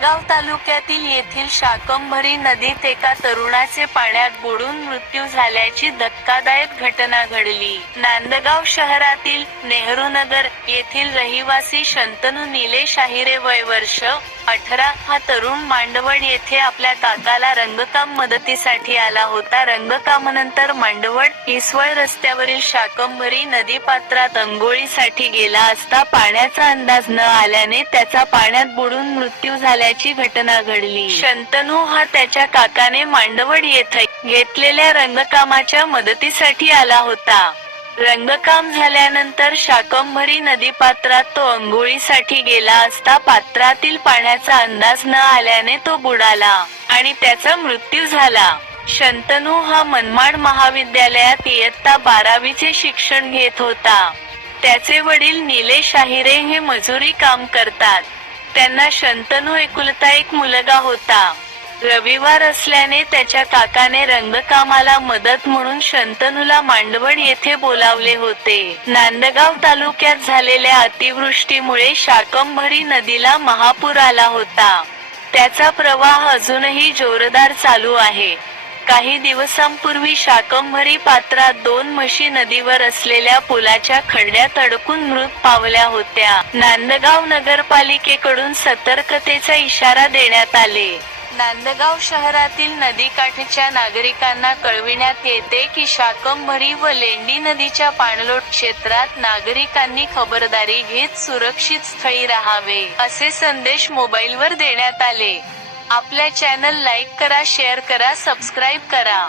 तालुक्यातील येथील शाकंभरी नदीत एका तरुणाचे पाण्यात बुडून मृत्यू झाल्याची धक्कादायक घटना घडली. नांदगाव शहरातील नेहरू नगर येथील रहिवासी शंतनू निलेश आहिरे वय वर्ष अठरा. हा तरुण मांडवड येथे आपल्या काकाला रंगकाम मदतीसाठी आला होता. रंगकामानंतर मांडवड इसवळ रस्त्यावरील शाकंभरी नदी पात्रात अंघोळीसाठी गेला असता पाण्याचा अंदाज न आल्याने त्याचा पाण्यात बुडून मृत्यू झाला झाल्याची घटना घडली. शंतनू हा त्याच्या काकाने मांडवड येथे घेतलेल्या रंगकामाच्या मदतीसाठी आला होता. रंगकाम झाल्यानंतर शाकंभरी नदीपात्रात तो अंघोळीसाठी गेला असता पात्रातील पाण्याचा अंदाज न आल्याने तो बुडाला आणि त्याचा मृत्यू झाला. शंतनू हा मनमाड महाविद्यालयात इयत्ता बारावीचे शिक्षण घेत होता. त्याचे वडील निलेश आहिरे हे मजुरी काम करतात. त्यांना शंतनू एकुलता एक मुलगा होता. रविवार असल्याने त्याच्या काकाने रंगकामाला मदत म्हणून शंतनूला मांडवड येथे बोलावले होते. नांदगाव तालुक्यात झालेल्या अतिवृष्टीमुळे शाकंभरी नदीला महापूर आला होता. त्याचा प्रवाह अजूनही जोरदार चालू आहे. काही दिवसांपूर्वी शाकंभरी पात्रात दोन म्हशी नदीवर असलेल्या पुलाच्या खड्ड्यात अडकून मृत पावल्या होत्या. नांदगाव नगरपालिकेकडून सतर्कतेचा इशारा देण्यात आले. नांदगाव शहरातील नदीकाठच्या नागरिकांना कळविण्यात येते की शाकंभरी व लेंडी नदीच्या पाणलोट क्षेत्रात नागरिकांनी खबरदारी घेत सुरक्षित स्थळी राहावे असे संदेश मोबाईलवर देण्यात आले. आपल्या चॅनल लाईक करा शेअर करा सबस्क्राईब करा.